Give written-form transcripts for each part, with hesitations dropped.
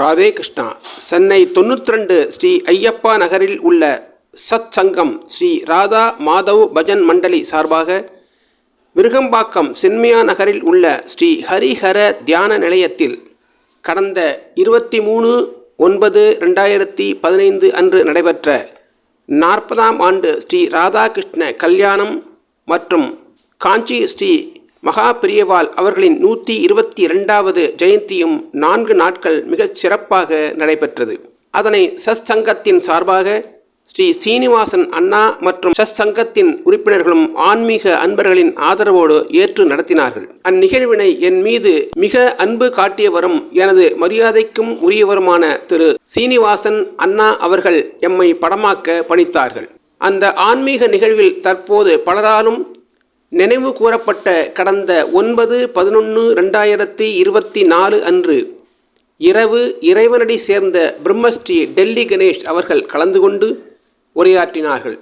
ராதே கிருஷ்ணா. சென்னை 92 ஸ்ரீ ஐயப்பா நகரில் உள்ள சத் சங்கம் ஸ்ரீ ராதா மாதவ் பஜன் மண்டலி சார்பாக விருகம்பாக்கம் சின்மயா நகரில் உள்ள ஸ்ரீ ஹரிஹர தியான நிலையத்தில் கடந்த 23/9/2015 அன்று நடைபெற்ற 40ஆம் ஆண்டு ஸ்ரீ ராதாகிருஷ்ண கல்யாணம் மற்றும் காஞ்சி ஸ்ரீ மகாபிரியவால் அவர்களின் 122வது ஜெயந்தியும் 4 நாட்கள் மிகச் சிறப்பாக நடைபெற்றது. அதனை சத்சங்கத்தின் சார்பாக ஸ்ரீ சீனிவாசன் அண்ணா மற்றும் சத்சங்கத்தின் உறுப்பினர்களும் ஆன்மீக அன்பர்களின் ஆதரவோடு ஏற்று நடத்தினார்கள். அந்நிகழ்வினை என் மீது மிக அன்பு காட்டியவரும் எனது மரியாதைக்கும் உரியவருமான திரு சீனிவாசன் அண்ணா அவர்கள் எம்மை படமாக்க பணித்தார்கள். அந்த ஆன்மீக நிகழ்வில் தற்போது பலராலும் நினைவு கூறப்பட்ட கடந்த 9/11/2024 அன்று இரவு இறைவனடி சேர்ந்த பிரம்மஸ்ரீ டெல்லி கணேஷ் அவர்கள் கலந்து கொண்டு உரையாற்றினார்கள்.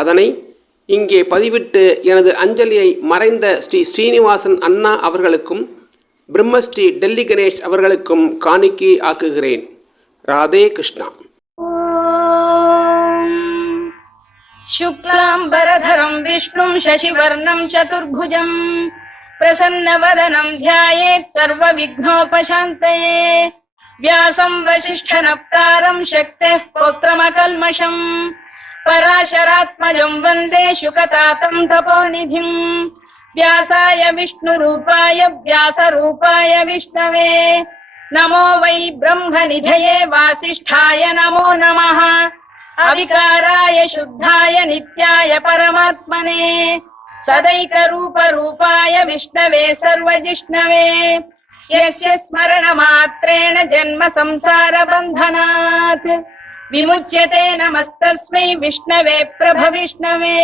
அதனை இங்கே பதிவிட்டு எனது அஞ்சலியை மறைந்த ஸ்ரீ ஸ்ரீனிவாசன் அண்ணா அவர்களுக்கும் பிரம்மஸ்ரீ டெல்லி கணேஷ் அவர்களுக்கும் காணிக்கை ஆக்குகிறேன். ராதே கிருஷ்ணா. शुक्लाम्बरधरं विष्णुं शशिवर्णं चतुर्भुजं प्रसन्नवदनं ध्यायेत् सर्वविघ्नोपशान्तये व्यासं वसिष्ठनप्तारं शक्तेः पौत्रमकल्मषं पराशरात्मजं वन्दे शुकतातं तपोनिधिं व्यासाय विष्णुरूपाय व्यासरूपाय विष्णवे नमो वै ब्रह्मनिधये वासिष्ठाय नमो नमः अविकाराय शुद्धाय नित्याय परमात्मने सदैकरूपरूपाय विष्णवे सर्वजिष्णवे यस्य स्मरणमात्रेण जन्म संसारबन्धनात् विमुच्यते नमस्तस्मै विष्णवे प्रभविष्णवे.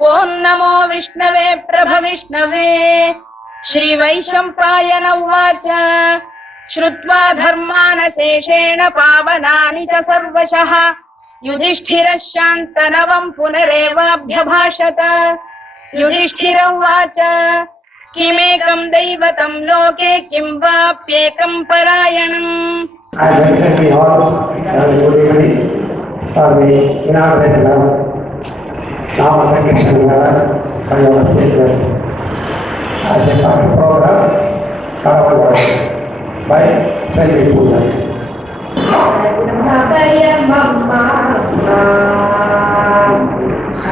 ॐ नमो विष्णवे प्रभविष्णवे. श्रीवैशम्पायन उवाच श्रुत्वा धर्मानशेषेण पावनानि च सर्वशः युधिष्ठिरः शान्तनवं पुनरेवाभ्यभाषत. युधिष्ठिर उवाच किमेकं दैवतं लोके किं वाप्येकं परायणम्.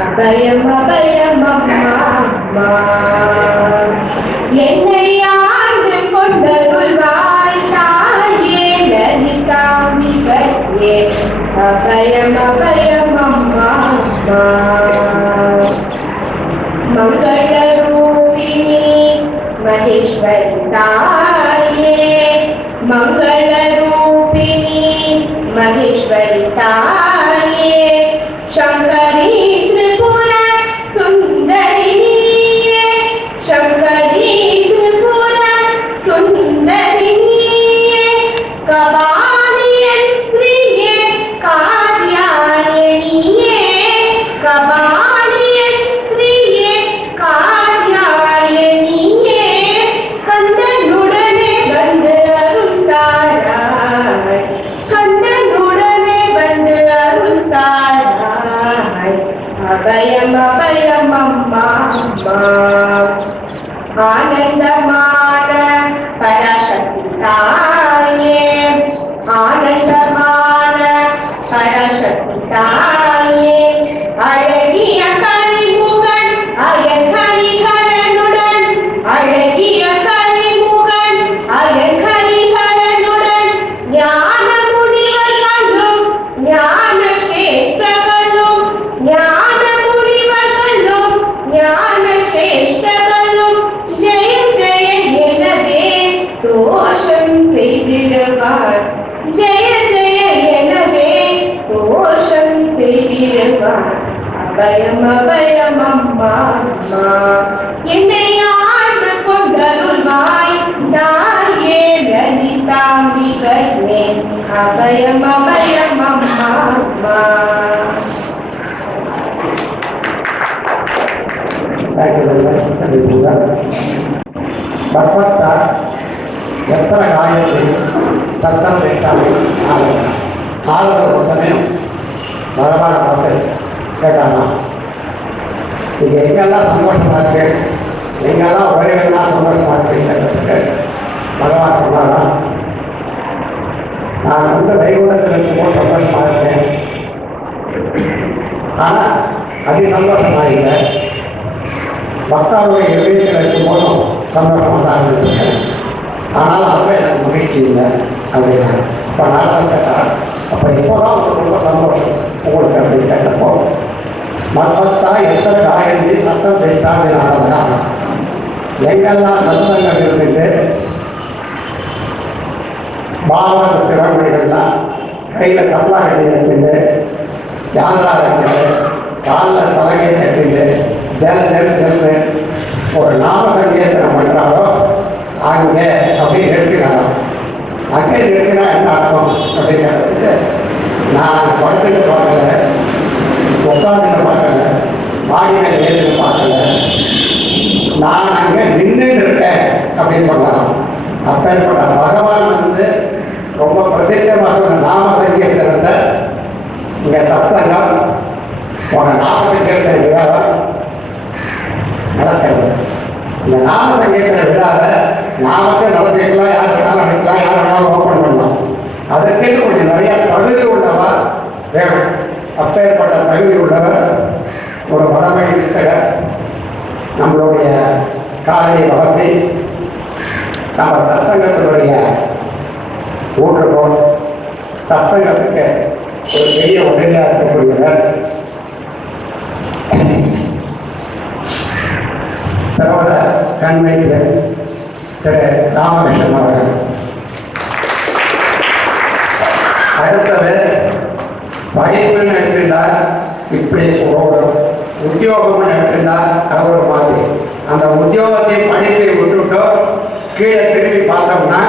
Abhayam abhayam amma என்னை ஆண்டு கொண்டருள்வாய் தாயே லலிதாம்பிகையே அபயம் அபயம் அம்மா மங்களரூபிணி மகேஸ்வரி தாயே மங்களரூபிணி மகேஸ்வரி தாயே शंकरी त्रिपुर सुंदरी नीये शंकरी त्रिपुर सुंदरी नीये कबालियत्रिये कार्यायणीये कबालियत्रिये कार्यायणीये कंदनुडने बंद अरुताराय कंदनुडने बंद अरुताराय अभयम अभयम अम्मा आनंदमान पराशक्ति ताये आनंदमान पराशक्ति ताये अழகிய கலிமுகன் அயன்ஹரிஹரனுடன் அழகிய கலிமுகன் அயன்ஹரிஹரனுடன் ஞான முனிவர்களும் ஞான ஸ்ரேஷ்டர்களும் ஞான முனிவர்களும் ஞான ஸ்ரேஷ்டர்களும் ஜெய ஜெய எனவே தோஷம் செய்திடுவார் ஜெய ஜெய எனவே தோஷம் செய்திடுவார் அபயம் அபயம் அம்மா என்னை ஆழ்ந்து கொண்டருள்வாய் தாயே லலிதாம்பிகையே அபயம் அபயம் அம்மா. Thank you very much. எத்தனை காயத்தில் சத்தம் கேட்டாலும் ஆளுநர் ஒரு சமயம் பகவானை பார்த்து கேட்டானா, இது எங்கெல்லாம் சந்தோஷமா இருக்கு, எங்கெல்லாம் ஒரே விதமாக சந்தோஷமா இருக்குங்கிறதுக்கு பகவான் சொன்னாராம், நான் வந்து வைகுண்டத்தில் இருக்கும்போது சந்தோஷமா இருக்கேன், ஆனால் அதி சந்தோஷமாக இல்லை, பக்தாவுடைய இதயத்தில் இருக்கும்போதும் சந்தோஷமாக தான் இருந்திருக்கேன், ஆனால் அப்போ எனக்கு மகிழ்ச்சி இல்லை அப்படின்னா. இப்போ நான் கேட்டால் அப்போ இப்போதான் உங்களுக்கு ரொம்ப சந்தோஷம் உங்களுக்கு அப்படின்னு கேட்டப்போ, மற்றா எத்தனை காயந்தி மற்ற தேட்டாங்கன்னா எங்கெல்லாம் சத்சங்கம் இருந்துட்டு பாரத சிவன்மொழிகள்லாம் கையில் சப்பலா கட்டி வச்சுட்டு யாரா வச்சுட்டு காலில் சலகை கட்டிட்டு ஜல் ஜல் ஜல்னு ஒரு நாம சங்கீதம் பண்ணுறாலோ அங்கே அப்படின்னு நிறுத்தினாலும் அங்கே நிறுத்தினா என்ன அர்த்தம் அப்படின்னு கேட்டதுக்கு, நான் அங்கே படுத்துட்டு பார்க்கல, உட்காந்துட்டு பார்க்கல, மாடியில் ஏறிட்டு பார்க்கல, நான் அங்கே நின்றுட்டு இருக்கேன் அப்படின்னு சொல்லலாம். அப்பேற்பட்ட பகவான் வந்து ரொம்ப பிரசித்தமாக சொன்ன நாம சங்கீர்த்தனத்தை இங்கே சத்சங்கம் போன நாம சங்கீர்த்தன விழாவை நடக்கிறது. இந்த நாம சங்கீர்த்தன விழாவை நாமத்தை நடத்திக்கலாம், யார் வேணாலும் அடிக்கலாம், யார் வேணாலும் ஓப்பன் பண்ணலாம். அதுக்கு கொஞ்சம் நிறைய தகுதி உள்ளவர் வேணும். அப்பேற்பட்ட தகுதி உள்ளவர் ஒரு வடமை புத்தகர் நம்மளுடைய காலையை வளர்த்தி நம்ம சத்சங்கத்தினுடைய ஊற்றுகோள் சத்சங்கத்துக்கு ஒரு பெரிய உதவியாக இருக்கக்கூடியவர் திரவட கண்மையில் திரு ராமகிருஷ்ணன் அவர்கள். அடுத்தது படிப்புன்னு எடுத்துட்டால் இப்படி ஒரு உத்தியோகம்னு எடுத்துட்டால் அது ஒரு மாதிரி. அந்த உத்தியோகத்தை படிப்பை விட்டுட்டோ கீழே திரும்பி பார்த்தோம்னா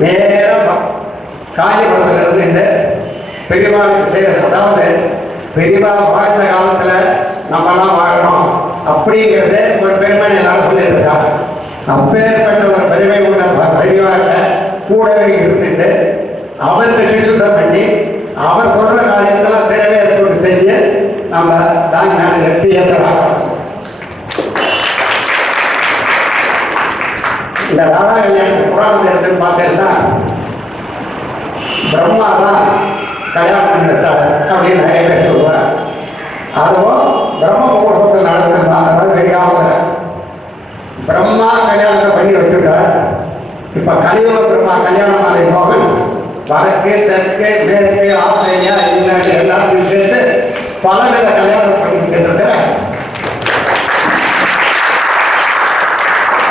நேரம் காஞ்சிபுரத்தில் இருந்துட்டு பெரியவாளுக்கு செய்வது, அதாவது பெரியவா வாழ்ந்த காலத்தில் நம்மலாம் வாழணும் அப்படிங்கிறது ஒரு பெருமையை எல்லாரும் சொல்லிட்டு இருக்காங்க. அப்பேற்பட்ட ஒரு பெருமை உள்ள பெரியவாட்ட கூடவே இருந்துட்டு அவருக்கு சுத்தம் பண்ணி அவர் சொல்ற காரியத்தெல்லாம் சிறவே கொண்டு செஞ்சு நம்ம தான் எப்படி ஏற்றலாம். இந்த ராதா கல்யாண புராணத்தை எடுத்து பார்த்தேன்னா பிரம்மா தான் கல்யாணம் பண்ணி வச்சாரு அப்படின்னு நிறைய பேர் சொல்லுவார். அதுவும் பிரம்ம முகூர்த்தத்தில் நடந்திருந்தாங்க. அதாவது வெடிகாலத்தில் பிரம்மா கல்யாணத்தை பண்ணி வச்சுட்டார். இப்ப கலியுக பிரம்மா கல்யாண மாலை மோகன் வடக்கு தெற்கு மேற்கு ஆஸ்திரேலியா இங்கிலாந்து எல்லாத்தையும் சேர்த்து பலவித கல்யாணம் பண்ணி வச்சிருக்கிற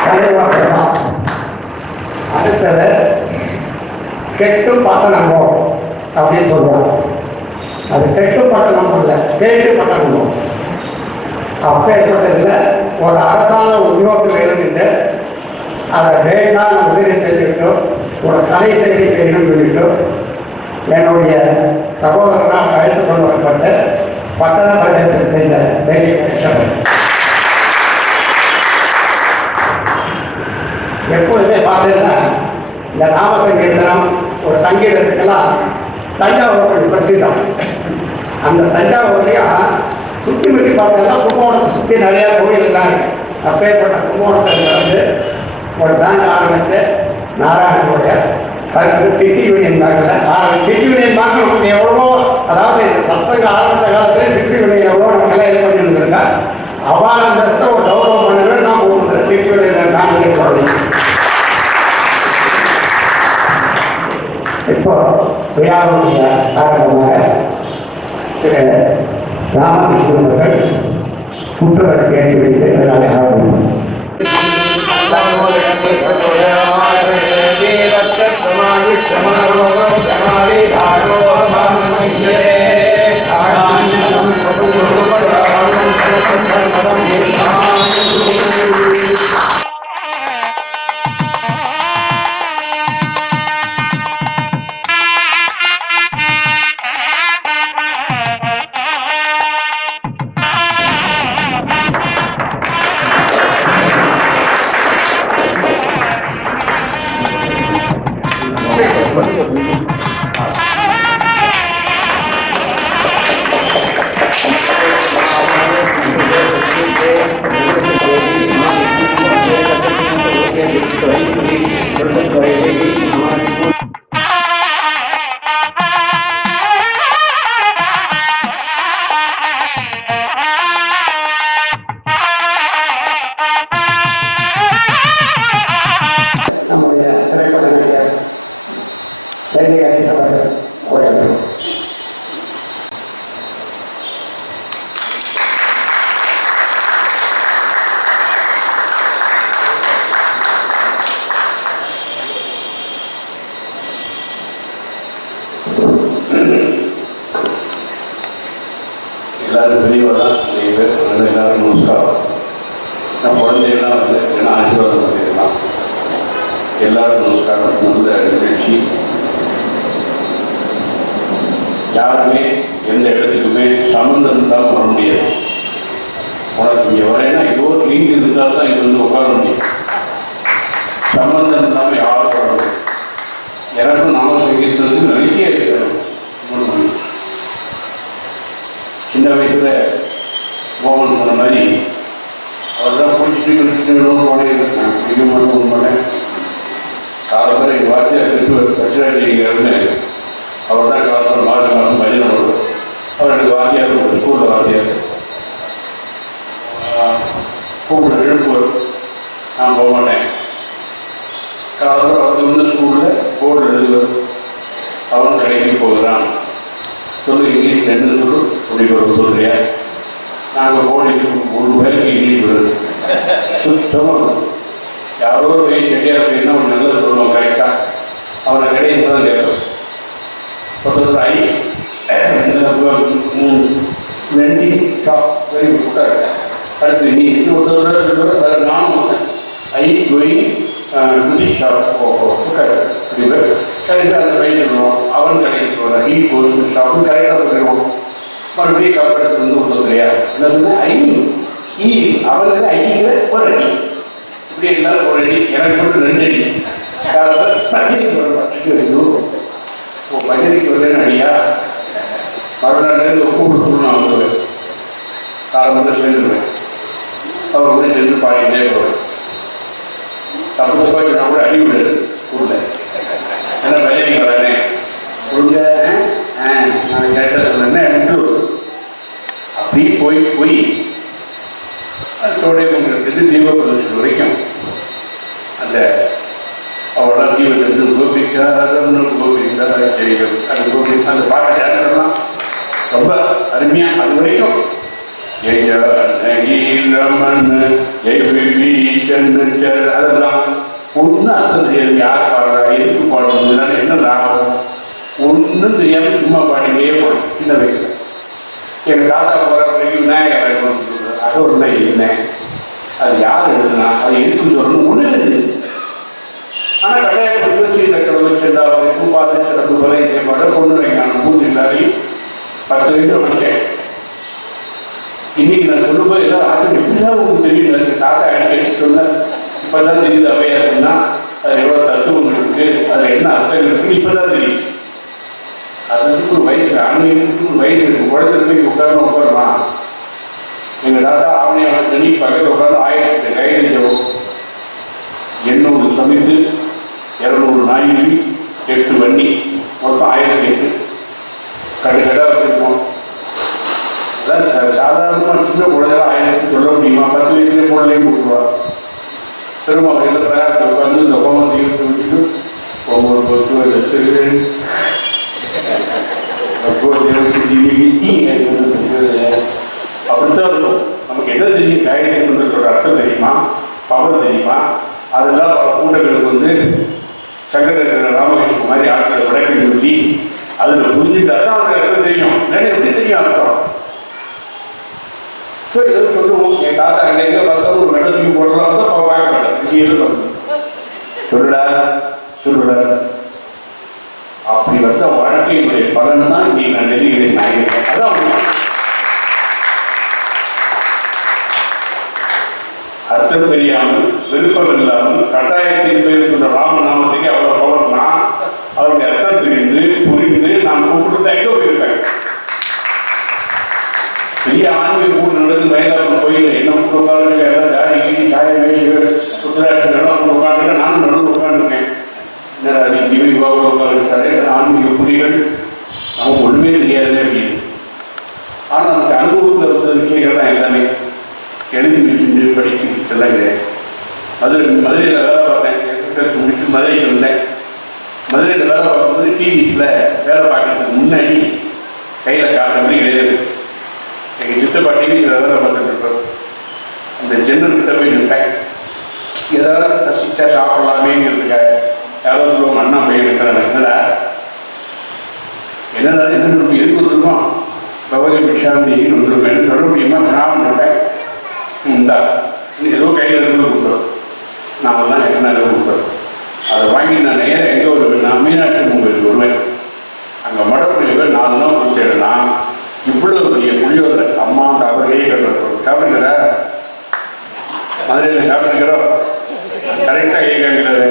கலியுக பிரம்மா. அடுத்தது கெட்டும் பட்டணமோ அப்படின்னு சொல்லுவாங்க. அது கெட்டும் பட்டணம் இல்லை, கேட்டு பட்டணமோ. அப்பேற்பட்டதில் ஒரு அரசாங்க உத்தியோகத்தில் இருந்துட்டு அதை வேண்டாம் உதவி செஞ்சுக்கிட்டோ ஒரு கலை தேடி செய்யணும்னு சொல்லிட்டு என்னுடைய சகோதரனால் அழைத்து கொண்டு வரப்பட்டு பட்டண பிரதேசம் செய்த வேலை கணேசன். எப்போதுமே பார்த்தீங்கன்னா இந்த நாம சங்கீதம் ஒரு சங்கீதத்துக்கெல்லாம் தஞ்சாவூர் கொஞ்சம் பிரசித்தம். அந்த தஞ்சாவூர்லையும் சுற்றி முற்றி பார்த்தெல்லாம் கும்பகோணத்தை சுற்றி நிறையா கோயில் தான் இருக்கு. அப்பேற்பட்ட கும்பகோணத்தில் வந்து ஒரு பேங்க் ஆரம்பித்து நாராயணனுடைய அதுக்கு சிட்டி யூனியன் பேங்கில் சிட்டி யூனியன் பேங்க் நமக்கு எவ்வளவோ, அதாவது இந்த சத்தங்க ஆரம்பித்த காலத்தில் சிட்டி யூனியன் எவ்வளோ நமக்கெல்லாம் இது பண்ணி இருந்திருக்கா. அவானந்தத்தை ஒரு கௌரவம் பண்ணுறது நான் போகுது சிட்டி யூனியன் பேங்க் போடுறீங்க. இப்போ விழாவுடைய ஆரம்பமாக திரு ராமகிருஷ்ணன் அவர்கள் குற்றவாளி கேட்டு வைத்து நம்முடைய திரைப்பட நடிகர் டெல்லி கணேஷ் அவர்கள் உரையாற்றும். எல்லாரும் பெரியவா தான் எல்லாரும் நமஸ்காரம். நம்ம குழந்தைகள்லாம் வந்து என்ன ஆசீர்வாதம் பண்ணிடலாம். எல்லாருக்கும் நமஸ்காரம். நல்ல நிகழ்ச்சி. யாருமே எந்த இடத்துக்குமே சம்மந்தம் இல்லாமல் வர முடியாது. உனக்கு இங்கே வரேன்னா ஏதோ ஒரு லிங்க் இருந்தால் தான் இங்கே வந்து உட்கார முடியும். சம்பந்தம் இல்லாமல் யாரும் வர முடியும். எனக்கும் நாம சங்கீதத்துக்கு நிறைய இருக்கிறோம். சின்ன வயசுல மோகன் சொன்ன மாதிரி அவர் தான் குடிச்சிட்டு போனேன். இது மட்டும் பண்ணேன். காலத்தில் எங்கள் வாத்தியார் சச்சிராஜிங்கிறன்னு அவர் தான் காலத்தில் மாதம் பஜனை வருவார். அவர் எனக்கு வாத்தியார் ஒரு ஸ்கூலில் வாத்தியார் கூப்பிட எழுப்புவார். நான் போக மாட்டேன். காலத்தில் வந்து இன்னும் ஸ்கூலில் போர்டு எழுதுவார். அவன் கடைக்கு போகிறான். சொல்லு இங்கிலீஷ் என்ன சொல்லு அப்படி சொல்றியா? நாங்கள் போர்டு ஒரு பேருக்கு இங்கிலீஷ் வருது சுத்தமாக. யாரோ ஒரு போய் கெட்டியாக அப்படின்னா அவன் நல்லது சொல்லுவான் கரெக்டாக. அவனை கடைசி தான் கேட்போம். ஒருத்தர் ஐ வெண்டி ஷாப் வெரி குட். அடுத்து நீ இது ஒருத்தர் நானும் I going to the shop cooker அப்படி கரெக்டாக அந்த பையன் சொல்லுவோம். அவன் கடைக்கு போகிறான். ஈ கோயில் ஷாப்பு கரெக்டாக போயிடுவோம். மறுபடியும் கப்பெடுத்து வந்து ஒருத்தரையா என்ன ஐ ஈ அவன் ஐங்கிற ஒரு அடி இப்படி இருந்தாலும் ஒரு அடி. எனக்கு மட்டும் 2 அடி. பஜனைக்கு வரணும். பஜனைக்கு வரலன்னு அடியா மறுநாள்லேருந்து கூப்பிட்டு நான் வந்துடுவேன். காலை மட்டும் சேர்ந்துருவேன். அவர் வந்து சென்று பாடிட்டே போவேன். தப்பு தப்பா சொன்னா கூட அடி விடுறது ஸ்கூலில். ஏன்னா பஜனைக்கு வரேனே கொடுங்க நான் கேட்ட சொன்னேன்னா விட்டு அப்படியே போய் தோடையமங்கிறது தீபப்பிரதேசம் வரைக்கும் அந்த அவெல்லாம் தீபத்திலிருந்து கோபிக்கா செய்யும். அந்த கோபிக்கா அந்த பாட்டை டான்ஸ்லாம் ரொம்ப அருமையாக அது வரைக்கும் அதெல்லாம் ஒன்றும் அர்த்தம் தெரியாது. யார் பாடுறா எதுக்கு பாடணும் இதெல்லாம் என்ன லாபம் ஒன்றும் தெரியாமல் சும்மா பாடிக்கிட்டே போனேன் சின்ன வயசுல. எங்கள் தாத்தா போகிற வரைக்கும் விநாயகர் எழுதணும்னு சொல்கிறார். அது ஒரு நாள் இருந்தேன். அது யார் எழுதுனா அது எதுக்கு சொல்லணும் ஒன்றும் எழுது. ஆனால் கட்டாயப்படுத்தி சீரக்கடை வச்சுட்டா வரைக்கும் பார்த்து சிறப்பு வரை இதே பாட பொண்ணு வைக்கான மூன்று எல்லாரையும் 10 வயசுல வந்தேன். இன்னைக்கு நான் சொல்லும்போது எல்லாம் ஆட்டம் எப்படிதான் உங்களுக்கு தெரியும். எனக்கு தாத்தா அடிக்க சொன்னேன். இப்போ தான் தெரியுது அவையா இருக்குன்னா அது எவ்வளோ தத்துவம் இருக்கு, அதில் என்ன அர்த்தம் இருக்குன்னு இப்போ தான் தெரியும். அதுக்கு ஒரு வயசு ஆன்மீகத்துக்கு ஒரு வயசு இருக்கு. குழந்தை போய் உட்காரலாம். எங்கள் தாத்தா ஆவணியாவை தண்ணி பக்கத்தில் உட்காந்து 1000 கைது 800 சமைத்து 200 நாய்களி 8 வண்டி மொத்தம் 1008 கட்டாக வச்சுருக்கோம். அதான் சாதாரணமாக சின்ன குழந்தை 1000 சொல்ல முடியுமா? 10 வயசுலேயே குழந்தையும் போட்டுருவார். திரும்ப வகையில் பிரயாசத்தை உட்காந்து இந்த ஹோமத்தை விட்டுட்டு ஒவ்வொரு அப்படித்தான் இருக்கும். நமக்கு என்ன தெரியும்? கைடன்ஸ் அர்த்தம் தெரியுமா? பவர் தெரியுமா? அதெல்லாம் பல கூட்டங்களுக்கு வந்து சங்கர ராமகிருஷ்ணன் மாதிரி ஆட்களை வடக்கு சொல்லி அதில் புரிஞ்சுட்டா தான் அவருக்கு அர்த்தம் தெரியும். இல்லைன்னா எப்படி தெரியும் அர்த்தம்? ஸோ ஏதோ சொல்லுவோம். என் தாத்தா எங்கே பார்த்தாலும் ஒரு நடத்துக்கு போடலாம் தான் பார்க்க மாட்டேன். இங்கே இருக்கும் சொல்லுடா அப்படி வந்த வாழ்க்கையினுடைய பலன் தான் இன்னைக்கு நான் டெல்லியில் நாயிருக்கேன். அதான் அர்த்தம் தெரியாமல் விருப்பம் இல்லாமல் கட்டாயத்தின் பேர் சொல்ற ராமநாமத்துக்கு அவ்வளோ பவர்னா அவருடைய அர்த்தம் தெரியும். தெரிந்து புரிந்து நான் கூப்பிட்டு எங்கே போயிருப்பேன். பெரிய ஆன்மீக கூட்டம் நடந்து மயிலாப்பூர் கோயில் என்ன கூட்டு உட்காந்து எல்லாம் ஜாதி கீழி சாய வேஷிகள் சுற்றுலாட்சி நடுவில் உட்காந்துருக்க நானும் நடுவில் உட்காந்துருக்கேன். என்ன டிவி பாபு உட்காந்துருக்காரு ஆன்மீக புலிகள் நமக்கு ஒன்றுமே தெரியாதே அப்படின்னு. ஆனால் நமக்கு அனுபவத்தில் வந்த விஷயங்கள் தான் எல்லாமே எழுதி வச்சு படிக்க எல்லாம் கிடையாது. மதுரையில் வேலை பார்த்தேன். எஸ்எஸ்எஸ் முடிச்சு மதுரைக்கு வந்தேன். மதுரையில் வேலை பார்க்கும்போது டிவிஸில் வேலை பார்க்கறதுக்கு முன்னாடி கையில் காட்டுற மாதிரி கிடையாது. எங்கள் சித்தப்பா டிவிஸில் வேலை பார்த்துட்டு இருப்போம். அந்த ஜென்னல் கிட்ட போய் நிற்பேன். ஏதாவது ரசிச்சா சாப்பிடலாமேங்கிறதுக்காக யாரோ அண்ணா போய் இருக்கிறாங்க. என்னடா என்ன எதுக்கு வந்துருக்கோம் பகவதி பிக்ஷாந்தின்னு வந்துருக்கேன் சொல்ல முடியுமா? நான் நினைப்பேன் இந்தா ஏதோ கையில் இருந்து கொடுத்தோம். நாமெல்லாம் என்ன கொடுத்தோம். அதை வாங்கி நான் நேரம் எங்கே வருவேன்? நான் மீனாட்சி கோயிலுக்கு வருவேன். அங்கே மடப்புள்ளிகள் 4 நாள் கொடுத்தேன்னா இவ்வளோ பெரிய புளியோதரை அம்மா அவரையே கட்டுறோம். சாப்பிடுங்கிற மதுரையில் சாப்பிடுங்கிறோம் கரெக்டாக கேட்கிறாரு.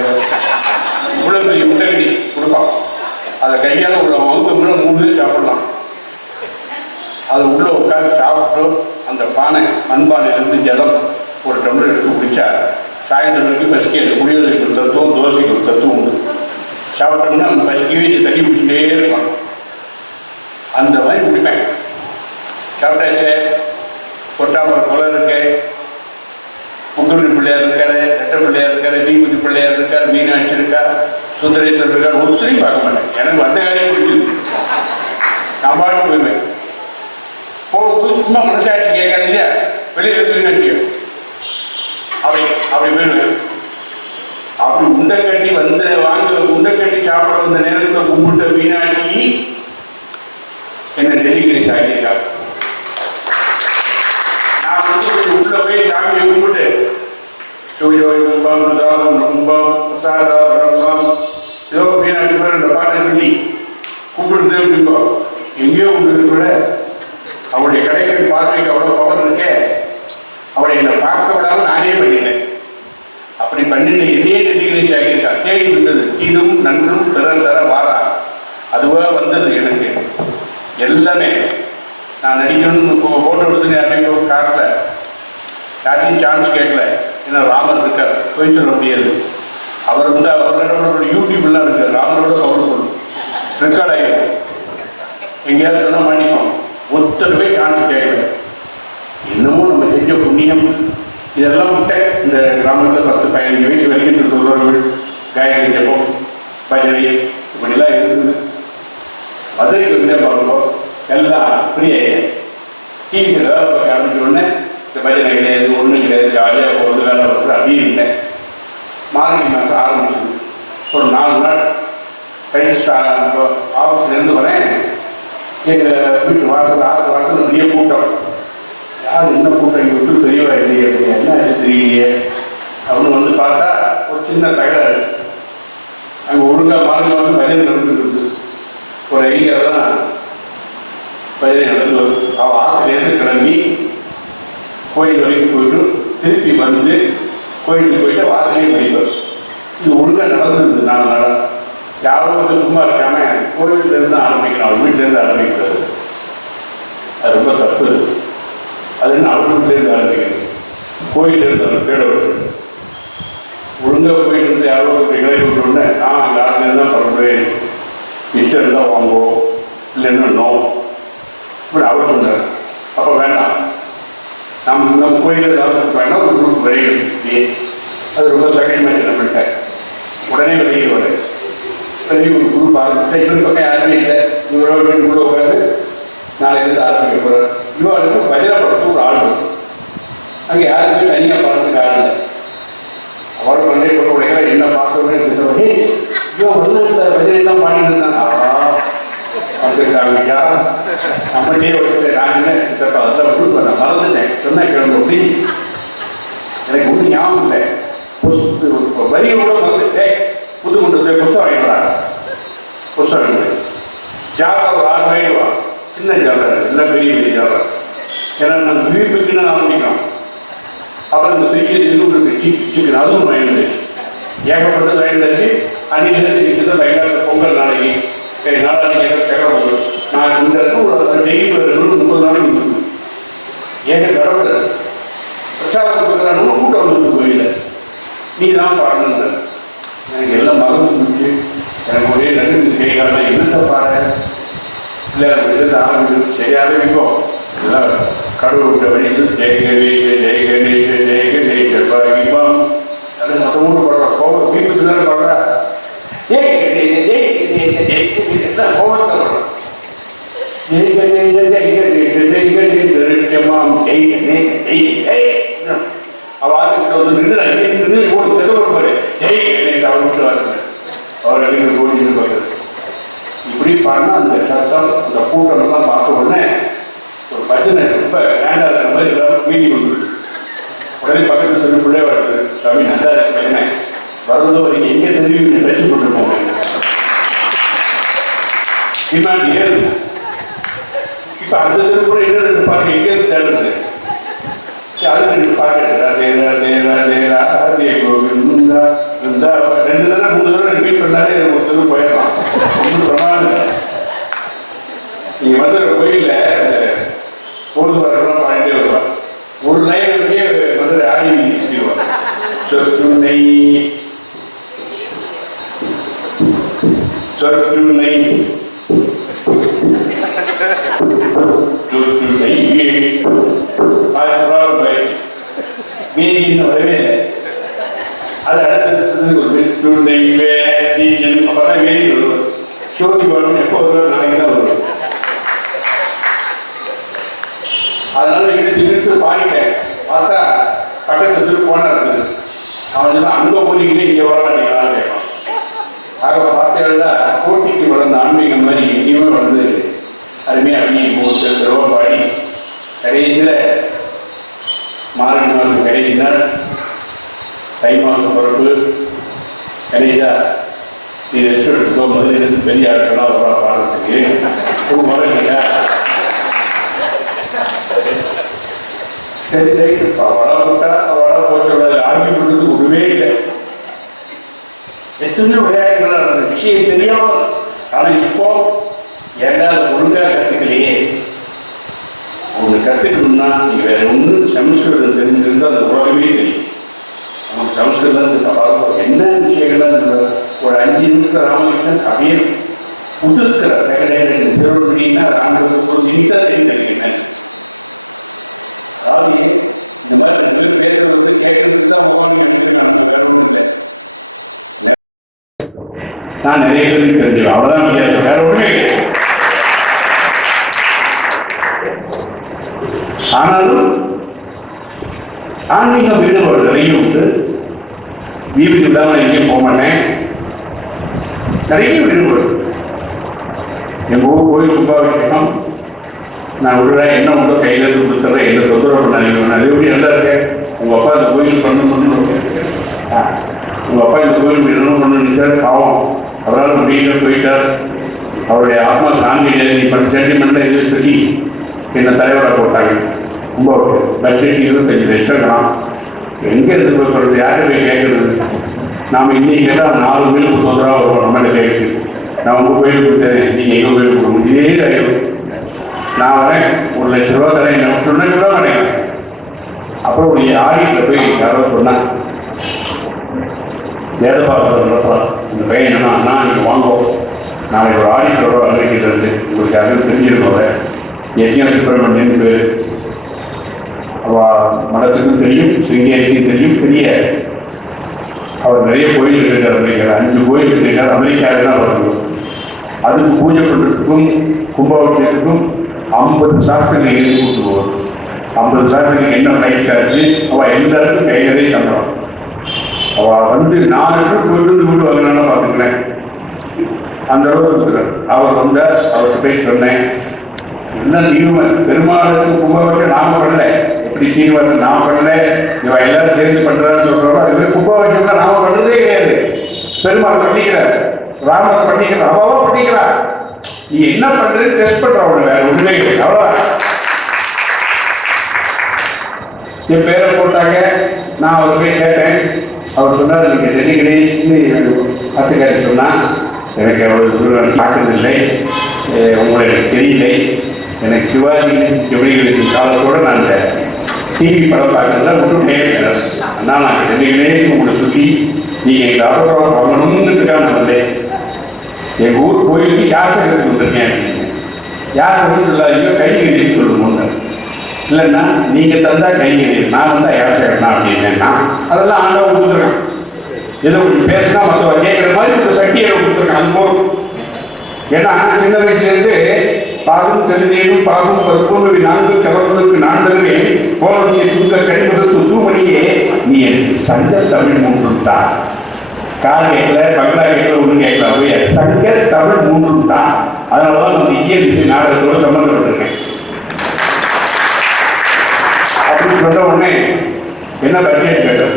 இவ்வளோ பெரிய முட்டைக்கடி கொடுப்பான். அதை கையால் உள்ள வகுப்புல 3 சாப்பிடலாம். அது உள்ளே உட்காந்து சாப்பிட்டு அந்த பானை மண்பானையிலேருந்து ஜலம் ஒரு டம்ளர் எடுத்து குடித்தா சாயந்தரம் வரைக்கும் பசிக்காது. புளியோதரைக்கு ஒரு தத்துவம், தோசைக்கு ஒரு தத்துவம் உண்டு. சாப்பிட்டோம்னா அந்த பசிக்கவே தண்ணி குடிச்சுட்டே இருக்கலாம். அந்த மாதிரி குடிப்பேன். சாப்பிட்டாச்சு. கொட்டாமரம் குளம் இருக்கு, முக்குருணி பிள்ளையார் இருக்காரு, ரெட்ட பிள்ளையார் இருக்காரு, தீபதி பிள்ளையார் இருக்கார், மீனாட்சி இருக்கார், சுந்தரேஸ்வரர் இருக்கார். ஒருத்தரையும் பார்க்க மாட்டேன். எனக்கு வந்த காரியம் பிடிச்சிருக்கு. நான் பாட்டு போயிடுவேன். போகும்போது சும்மா மனசாட்சி கேட்காது இல்லையா, வெளியில் இருக்கு அப்படி போயிடுவேன். அப்படி உண்டை கட்டி உண்டை கட்டி சாப்பிட வந்த நேரத்தில் கும்பிட்ட மீனாட்சி என்ன டெலிகிரேஸ் ஆகியிருக்கா. நான் உள்ள போய் சாமியை கும்பிட்டு சூரியோய் கும்பம், பிரதாபம் கும்பம், பிரசாதாபரம் ஏதோ மீனாட்சி மேலே இந்த பாட்டை சொல்லி கும்பிடுது அப்படிம்போம். எங்கேயோ ஒன்று விட அவருடைய கடைகள் பார்வைக்கு அவ்வளோ பவர் இருக்கே. அவளை என்னை பார்க்க விடாமல் நானே பண்ணிட்டேன். அப்படி பண்ணிட்டு என்னையே டெலிகிரேஸ் ஆகியிருக்கா. தேடி விட்டது தீதும் நன்றும் பிறர் தர வாரா. அதுவாக வந்தது எனக்கு எல்லாமே. நான் நடிக்கணும்னு ஃபோட்டோ எடுத்துன்னு யாரையும் காட்டல, யார்ட்டையும் சான்ஸ் கேட்கல. ஏன்னா ராமர் இருக்கார், போய் சொல்ல முடியாது. அவர் அவரோட யூடியூப்லாம் இருக்கார். ராமரோட பவர்ஃபுல் ரெக்கார்ட் ஆகிடும். எங்கேயாவது சொன்னால் மாட்டிப்போம். ஒருத்தர் போய் சான்ஸ் கேட்கல. இன்னமும் நம்ம செஞ்ச புண்ணியம் இதெல்லாம் விட்டேன். இந்த கிராமத்தில் 10-15 வயசு வரைக்கும் சொல்றவர்கள் காயத்ரி ஜபம், பஜனை இப்படிலாம் இருந்தது. மதுரைக்கு வந்து பார்ப்போம் எல்லாம் ஃப்ரீ டிவிக்கு வேலை பார்க்க ஆரம்பிச்ச உடனே இந்த பஜனை கிடையாது, ஒன்றும் கிடையாது, ஜாலியாக போகிறது, வேலை பார்க்குறது அப்படியே இருந்தேன். மார்கழி மாதம் ஆரம்பிச்சது. ஒரு 4 நாள் கழிச்சு ஆஃபீஸ்லேருந்து வரேன். எங்கள் வீட்டு வாசல் 6 வாசல் நிறைய கூட்டம். யார் என்ன கூட்டம் இங்கே விட்டு தெரியவா இல்லையே அப்படிங்க, என்ன ஆச்சு தெரியலையே அப்படின்னு வந்து பார்த்தா ஒரு சின்ன தகவல். அங்கே ஒழுங்காக மார்கழி மாதம் பஜனை நடந்துருக்கு. ஒரு ஐயர் தான் பஜனை நடந்து வருது. அவள் ஆற்றுலேருந்து கிளம்பி கோயில் வரைக்கும் போயிட்டு திருப்பி வந்து கோயிலுக்கு போயிட்டு வாசலையும் படிப்பார். இது ஒழுங்காக நடந்துருது 4 நாளாக. யாரும் வந்து சும்மா இருக்காம கோயிலேருந்து தான் ஆரம்பிக்கணும், அவர் வீட்டிலேருந்து ஆரம்பிக்கிறாரு. அது ரொம்ப தப்பு. அது என்ன அவர் வீட்டிலேருந்து ஆரம்பிக்கிறது, கோயிலேருந்து அவர் தேடவர். ஒழுங்காக போயிட்டு இருந்து யாரோ கிளை விட்டுருந்தே நான் அந்த ஆற்றுலேருந்து தான் பண்ணுறேன், இஷ்டம் இருந்தால் வாங்குவோம், இல்லைன்னா நோ இப்படி அவர் சொன்னார். அப்போ வேண்டாம், நம்ம கோயிலில் ஏதாவது வேண்டாம், ஒரு குரூப் வெளியிடும். அது ரொம்ப சகஜமாச்சு நம்மள்கிட்ட. உடனே வெளியிட்டு வரேன். வெளியே ஒரு குரூப் ஆரம்பிச்சுட்டா இன்னொரு பக்கம் யாருமே இல்லை. இவரோட வீட்டுக்குள்ளே உட்காந்து நாளைக்கு ஆரம்பிக்க போகிறார். இவருக்கு பஜனை படத்துக்கு ஒரு ஆள் வரும். அங்கே யாருக்குமே தனியாக பாடுறதுக்கு ஆள் இல்லை. அவரோட பண்டை போட்ட உடையா என்ன பார்த்தோன்னே பேசுகிறோம். இவன் வெளிநாட்டில் பஜனைலாம் பாடிட்டு இருந்தாங்க. வந்துருக்காங்கய்யா நம்மகிட்டே வச்சுட்டு நாங்கள் சித்தப்பா அதெல்லாம் குரூப் நான் மறந்துட்டேன் சொன்னேன் கிளம்பு அப்படி. எனக்கு ஒன்றும் ஞாபகம் இல்லை. வரியை கூட மறந்துட்டேன். புது குண்டத்தை புத்தகம் வாங்கிடுறாங்க. புத்தகம் ஜாவா ஒரு 6 வாங்கிடுவா. சின்ன ஜாவா இல்லை, பெரிய பெரிய ஜாவா. ஏன்னா நம்ம வீட்டுக்குன்னு ஆரம்பிக்கணும். அப்புறம் இந்த பெரிய இது சிக்கன் அதுவும் வாங்கிட்டு ஏகப்பட்டது வாங்கிட்டு அன்னைக்கு பயங்கர பொங்கல் நாளைக்கு டெய்லி ஒரு 30 நாளைக்கு கொடுக்கணும். ஏங்க கடவுள் பிரச்சாரம் கொடுக்குறாங்க, கூட்டம் வந்து கோயில நீ தான் பாடணும். எனக்கு எல்லாம் மறந்து போச்சு. எனக்கு ஒரே நடுக்கு கேட்காம என்னத்தை பாட இல்லை ஆரம்பிச்சு சரியாக இருக்கும். இதெல்லாம் கடவுள் விட்ட வழியில் ஜெய கணேஷ ஜெய கணேஷ ஜெய கணேஷ பாகிப்பம் அது மற்ற ஊர் பாடுற கோபம் வீட்டுக்கு தானே பாடுறா. ஜெய கணேஷ ஜெய கணேஷ ஜெய கணேஷ கோபத்தை பாடுறான். ஜெய கணேஷ ஜெய கணேஷ ஜெய கணேஷ ரிஷமாம் ஜெய கணேஷ ஜெய ஜெய அவர்கிட்ட வந்து நின்று ஒரு தெருவாரு ஜெய் கணேஷ் அவர் விட்டு வாருங்க அவர் எங்க கோயில் பார்க்குறது. இப்படி பண்ண அந்த சத்தம் அந்த கூட்டம் எல்லாம் பார்த்த உடனே ஒரு பஜனை ரொம்ப கிராண்டா இருக்கிற மாதிரி எல்லாரும் மீட்டிங் வந்துருக்கு. உடனே பக்கத்தில் சொல்லி பிள்ளை வருது சாமி நல்லா இருக்கு பஜனை வருவதோ நீங்கள் எங்கே தெரியும் வச்சு கொண்டு போங்க டிமாண்ட் ஏறுது. இப்போ அந்த திருப்பூர் இன்னும் 2 பாட்டு எங்கே தேடுறது அதுக்கு 2 பாட்டு ராதே ராதே ராதே ராதே கோவிந்தா 2 தடவை 3 தடவை ரிப்பீட் பண்ணாலே ஒரு தெரு போயிடலாம். ஒன்றும் பிரமாதம். நீங்கள் வந்து கோயிலில் போது வரலாம் பாடிட்டே வருவார். ஒரு லைன் வரையே வந்து ஆடி செய்வார். சொற்றுனை சொற்றுனை சொற்றுனை மீதி இன்னும் வரவே இல்லை. அது அடுத்தது அப்பதான் வேதி வருவார். சோதி வரணும் எப்போ வருவார் நாளைக்கு தான் வருவார். அதனால இழுத்து பாடிட்டேன். பார்த்தா பக்கத்துல போனா இருக்குது. அவன் சொன்னா அங்க போறீங்களே இங்க வரமாட்டீங்களா கேட்பான். ஆக பார்த்தேன்னா போட்டிக்கு வளர்ந்த ஆன்மீகம் மாதிரி எங்கேயுமே வந்து அருமையாக அப்படியே தெருவா பாடி கடைசியில் மார்கழி மாதம் கடைசி நாள் தை மாதம் பிறப்பு கடைசியா நீ ரெஸ்ட் எடுத்துக்கோ முதல்ல இருந்து பெரிய ஆட்கள்லாம் வர பாடுறதுக்கு வரீங்க. சரி ரைட்டு அவளா விட்டா அவளா போச்சோட ஆர்மி பண்ணுறது ஒன்றுமே இல்லை. எத்தனை விளையாட்டுகளாக இருந்தது விஷயம் தெரியாமல். ஆனால் இப்போ ஏன்னா ஒழுங்காக கற்றுக்கலையே. ஒன்று கற்றுக்கணும்னா நீங்கள் வேறு ஒன்றும் சமஸ்கிருதம் தெரிஞ்சிருந்தால் அந்த உலகமே தெரியும். நமக்கு சமஸ்கிருதம் என்ன விஷயங்கள்லாம் ஒரு 5 நிமிஷம் ராமகிருஷ்ணன் அப்படியே புதுக்கிற செகண்ட் சிறுவடினா ராமகிருஷ்ணன் இனிதான் தெரிஞ்சிருக்கேன். அதாவது இந்த மாதிரி 2 பேர் பேசுறது வந்து கேட்கறதுக்கு தான் பகவான் எடுத்துருக்காங்க, வேற ஒன்றும் இல்லை. நான் நிறைய பேருக்கு தெரிஞ்சுவேன், அவ்வளோதான், வேற ஒன்றுமே இல்லை. ஆனாலும் ஆன்மீகம் ஈடுபாடு நிறைய உண்டு. வீட்டுக்கு விடாமல் எங்கேயும் போக மாட்டேன். நிறைய ஈடுபாடு. எங்கள் ஊர் கோயில் கும்பாபிஷேகம் நான் விடுறேன், என்ன உண்டோ கையில் இருந்து கொடுத்துட்றேன், எந்த தொந்தரவு பண்ணாங்க. அது எப்படி நல்லா இருக்கேன். உங்கள் அப்பா இந்த கோயில் பண்ணணும், உங்கள் அப்பா இந்த கோயில் என்னணும் பண்ணணும் பாவம், அவரால் முடியல போயிட்டார், அவருடைய ஆத்மா சாந்தி சென்டிமெண்ட்ல எதுவும் சொல்லி என்னை தலைவராக போட்டாங்க. ரொம்ப பட்ஜெட் 25 லட்சம் இருக்கலாம். எங்கே இருந்து போய் சொல்றது, யார்கிட்ட போய் கேட்கறது? நாம் இன்னைக்கு கேட்டால் 4 கோயிலுக்கு தொந்தரவாக வருவோம். நம்மகிட்ட கேட்குது, நான் உங்கள் கோயிலுக்கு கொடுத்தேன், நீங்கள் எங்கள் கோயிலுக்கு கொடுக்கணும். இதே அறிவு நான் வரேன், 1 லட்ச ரூபா தரேன், நான் சொன்னேன் கூட வரேன். அப்புறம் ஒரு ஆடியில் போய் யாரோ சொன்னான், வேதபாபா இந்த பையன் என்னன்னா, அண்ணா நீங்கள் வாங்குவோம், நாளைக்கு ஒரு ஆடிட்டரோட அமெரிக்கிட்டு உங்களுக்கு அது தெரிஞ்சிருக்கோம். எங்கேயும் சுப்பிரமணியன் பேர் மடத்துக்கும் தெரியும், சிங்கேரிக்கும் தெரியும், பெரிய அவர் நிறைய கோயில் இருக்கார். அமெரிக்காவில் 5 கோயில் இருக்கார். அமெரிக்காவில் தான் வரணும். அதுக்கு பூஜை பண்ணுறதுக்கும் கும்பாபிஷேகத்துக்கும் 50 சாஸ்திரங்கள் எழுதி கூட்டு போவார். 50 சாஸ்திரங்களுக்கு என்ன ரைட் ஆச்சு, அவள் எல்லாருக்கும் கைகளே சம்பளம். அவள் வந்து 4 பேர் போயிட்டு வரணும்னா பார்த்துக்கிறேன். அந்த அளவு இருக்கிறார். அவர் வந்த அவர்கிட்ட போய் சொன்னேன், என்ன நீங்க பெருமாளுக்கு கும்பாபிஷேகம் நாம பண்ணல, எப்படி சீனிவாசன் நாம பண்ணல, இவன் எல்லாரும் சேர்ந்து பண்றான்னு சொல்றோம். அது கும்பாபிஷேகம் நாம பண்ணதே கிடையாது. பெருமாள் பண்ணிக்கிறார், ராமர் பண்ணிக்கிறார், அவாவா பண்ணிக்கிறார். நீ என்ன பண்றது டெஸ்ட் பண்றவங்க வேற ஒன்றுமே கிடையாது. அவ்வளவுதான். என் பேரை போட்டாங்க. நான் அவர் போய் கேட்டேன். அவர் சொன்னார், நீங்க டெல்லி கணேஷ்னு கற்றுக்காரு சொன்னா, எனக்கு அவ்வளவு தூரம் பார்க்கறதில்லை, உங்களை எனக்கு தெரியலை, எனக்கு சிவாஜி எப்படி காலத்தோடு நான் இந்த டிவி படம் பார்க்கறத விட்டுட்டே இருக்கிறேன். ஆனால் நான் டெல்லியிலே உங்களை சுற்றி நீங்கள் எங்கள் ஆரோக்கியம் வாங்கணுங்கிறதுக்காக நான் வந்தேன். எங்கள் ஊர் கோயிலுக்கு யார் சேர்த்து வந்திருக்கேன் அப்படின்னு. யார் ஒன்றும் இல்லாதீங்க கை கட்டி சொல்லணும்னு. இல்லைன்னா நீங்கள் தந்தா கை கட்டி, நான் வந்தால் யார் சேர்க்கணும் அப்படின்னா அதெல்லாம் ஆண்டவன் கொடுத்துருக்கான். ஏதோ கொஞ்சம் பேசினா மற்றவங்க கேட்குற மாதிரி ஒரு சக்தியை கொடுத்துருக்கான். அது போதும். ஏன்னா சின்ன வயசுலேருந்து பாலும் தெளிதேனும் பாலும் பருப்போடு 4 கலப்பதற்கு நான் தருவேன் போலி துக்க கழிப்பதற்கு தூமணியே நீ எனக்கு சங்க தமிழ் 3 தான். கார் கேட்கல, பங்களா கேட்கல, ஒன்றும் கேட்கல, போய் சங்க தமிழ் 3 தான். அதனால தான் நம்ம இயற்கை நாடகத்தோடு சம்பந்தப்பட்டிருக்கேன். அப்படின்னு சொன்ன உடனே என்ன பட்ஜெட் கேட்டோம்.